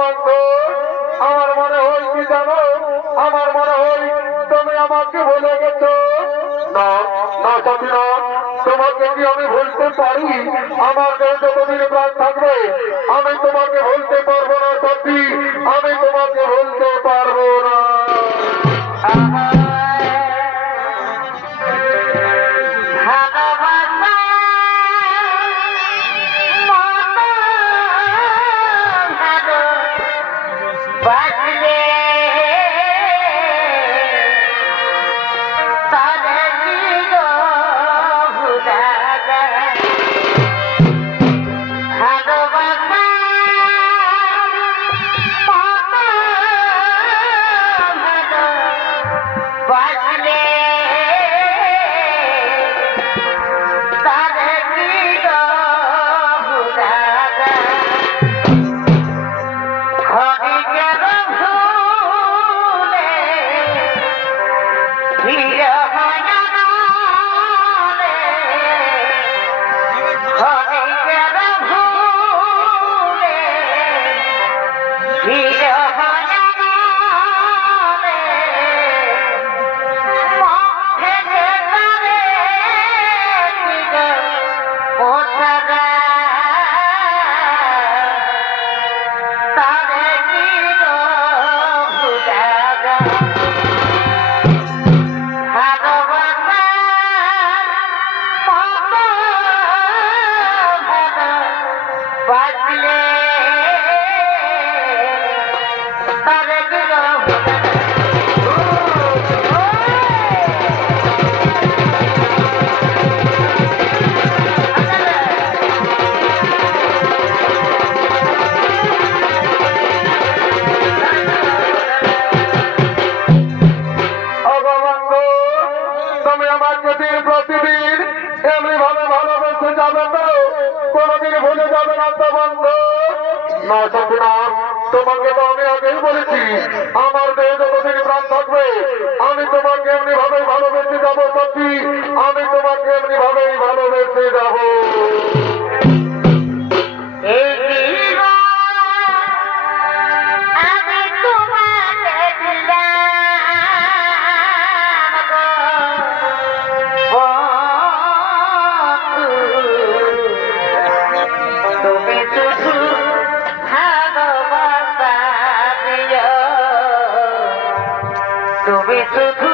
বন্ধু, আমার মনে হয় কি জানো, আমার মনে হয় তুমি আমাকে ভুলে গেছো। না না সাথী না, তোমাকে কি আমি ভুলতে পারি? আমার দেহে যতদিন প্রাণ থাকবে আমি তোমাকে ভুলতে পারবো না সাথী, আমি তোমাকে ভুলতে পারবো না। প্রতিদিন এমনি ভাবে ভালোবেসে যাবে তো, কোনদিন ভুলে যাবে না তো বন্ধু। না সাথী না, তোমাকে তো আমি আগেই বলেছি আমার দেহে যতদিন প্রাণ থাকবে আমি তোমাকে এমনি ভাবে ভালোবেসে যাবো সাথী, আমি তোমাকে এমনি ভাবেই ভালোবেসে যাবো। তুমি শুধু